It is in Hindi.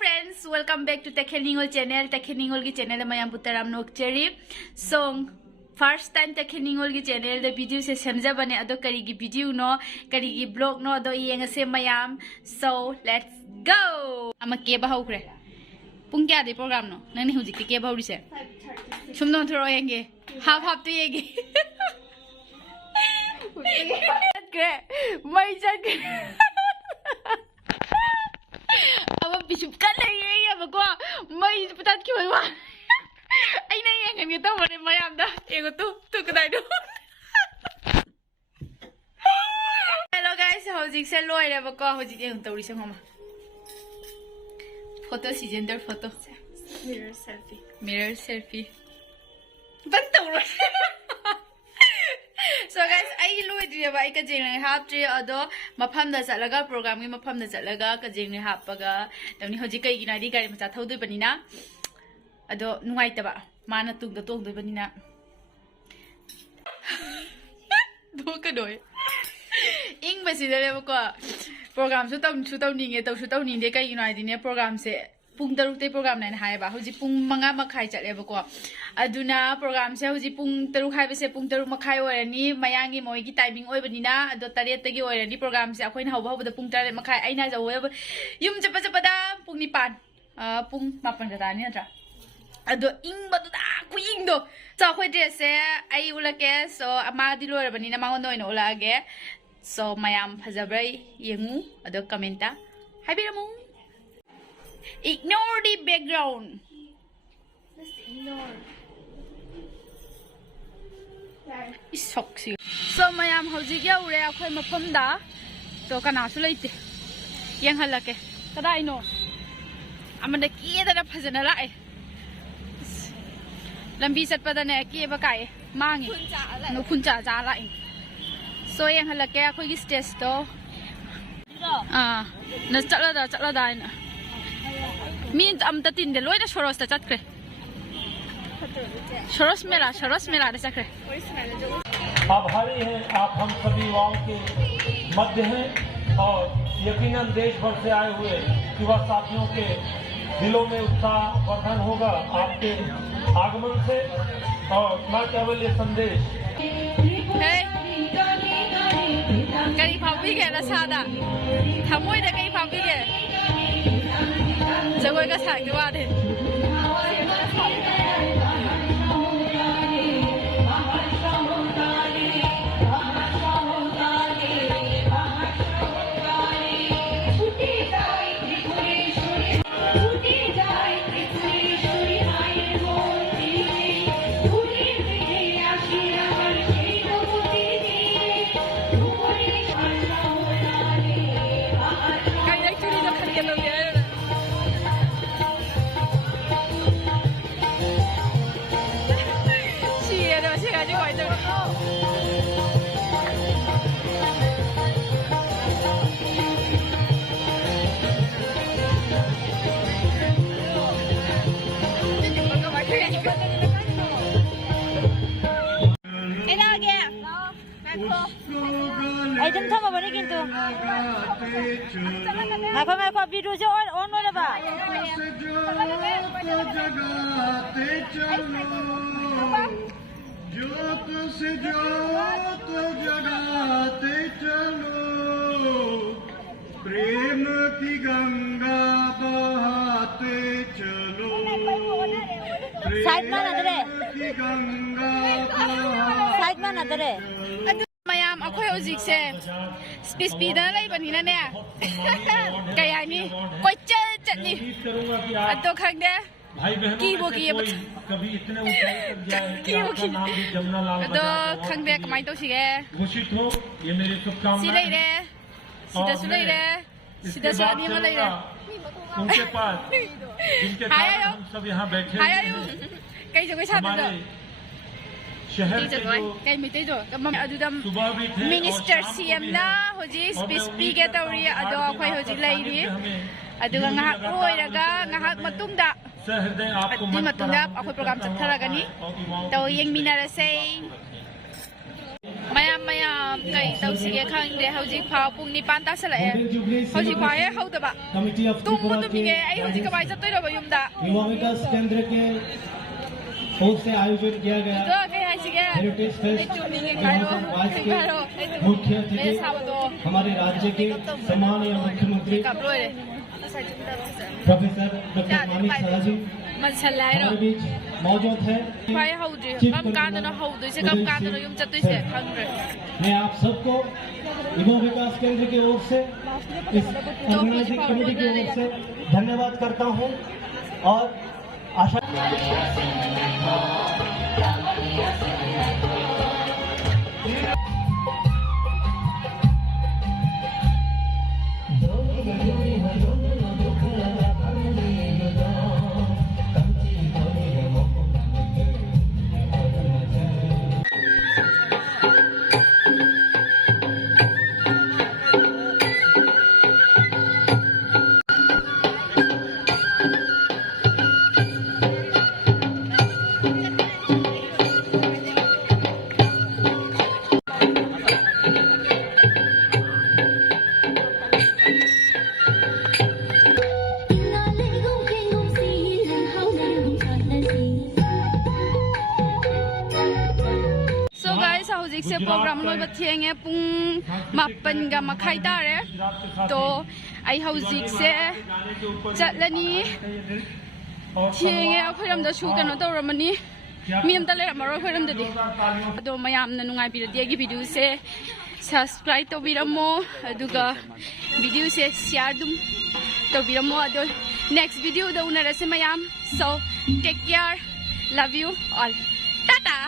friends, welcome back to Takhel Ningol channel. Takhel Ningol ki channel में यहाँ पुत्तराम नोकचरी. So first time Takhel Ningol ki channel the video से समझा बने अदो करी की video no करी की blog no अदो ये ऐसे मयाम. So let's go. अमा क्या बाहु करे? पुंग क्या दे program no? नहीं हो जिक्की क्या बाहु रिसे? शुम दोन थोड़ा येंगे. half तो येंगे. करे मैं जाके अब बिशुप कर ले ये अब को मैं पता क्यों हुआ आई नहीं ये कहीं तो बड़े मैं आमदा एगो तू कदाई दो हेलो गाइस हौजिक से लोय रे बको हौजिक ए तौरी से मामा photo season photo mirror selfie बंद तौरो So guys, I load the bike kajing half tree although Mapam the Salaga program, Mapam the Salaga, kajing hapaga, the Nihojika United Games at Hodu Banina. Ado Nuaitaba, Mana took the talk the Banina. Dokadoi. English is a program, shooting it, shooting the United program say. Pung teruk program nan hai ba hoji pung manga makhai chale ba ko aduna program se hoji pung teruk hai be se pung teruk makhai orani mayangi moi gi timing oi banina ado taret tagi orani program se akoin hawba hawba pung taret makhai aina jaw yum chapa chapa da pung ni pan pung mapan ga da ni tra ado ing ba da ku ing do so khoi dress se ai ulake so ama di lor banina ma ngon no ulage so mayam phajabrai yengu ado commenta habiramu. Ignore the background. Just ignore. It's sexy. So mayam hojik ya ure akhoi mafam da to kana su leite. Yang halake. Kada ino. Amanda ki da phajana lai. Lambi satpada ne ki ba kai mangi. No khuncha ja lai. So yang halake akhoi gi stage to. Na chatla da ina. Means am tatin de loida shoros ta chatkre shoros mela de sakre आभारी हैं आप हम सभी युवाओं के मध्य हैं और यकीनन देश भर से आए हुए युवा साथियों के दिलों में उत्साह वर्धन होगा आपके आगमन से और मैं केवल ये संदेश कई फावी के लसादा थमोय दे कई फावी के जगह का साग दवा दे Item sama balik itu. Apa video je on mana ba? जोत से जोत जगाते चलो प्रेम की गंगा बहाते चलो Side mana dere? की Ganga Side mana dere? mayam akhoi hojik se speed da lai bani na ne kaya ni koi chatni ado khang de भाई बहनों कभी इतने ऊंचाई तक जाए कि आपका नाम भी जमुना लाल ado khang de kamai to sige घोषित हो ये मेरी शुभकामनाएं si lai de sida su lai de sida su ani ma lai de उनके पास जिनके कारण हम सब यहाँ बैठे hayayu kai jo kai sa हमारे शहर ती के जतोय जो kai mi te do adudam सुबह भी थे minister और शाम को CM भी na हैं। hoji और speech मैं pi उम्मीद ge करता हूँ tawri कि ado आज akhoi भी hoji आपका lai ri सानिध्य हमें aduga यूं ही ngahak लगातार oiraga मिलते रहेगा। ngahak मैं matungda सहृदय आपको ati मंच पर matungda आमंत्रित akhoi program करता हूँ chatharagani और युवाओं taw के बीच में yengminarase mayam kai tawsige khangde hoji pha pung ni pan ta salae hoji pha ye hodaba committee of tum Tripura mutu के minge ai hoji kabai chattoi ro yumda युवा विकास केंद्र के ओर से आयोजन किया गया do kai hai sige heritage fest आज के मुख्य अतिथि हमारे राज्य के सम्मानीय मुख्यमंत्री प्रोफेसर डॉक्टर मानिक साहा जी हमारे बीच मौजूद है। मैं आप सबको युवा विकास केंद्र की ओर से इस ऑर्गेनाइजिंग कमेटी की ओर से धन्यवाद करता हूं और आशा से प्रोग्राम लोग थिएंगे पुंग मापन गा मखाई तारे तो आई हौजिक से चटलनी थिएंगे अखोरम दा शू कनो तौरमनी मी अमता लेरमरो अखोरम ददी अदो मयामना नुंगाई बिरदि आगी वीडियो से सब्सक्राइब तौबिरमो अदुगा वीडियो से शेयर दुम तौबिरमो अदो नेक्स्ट वीडियो दा उनरसे मयाम so take care love you all Tata.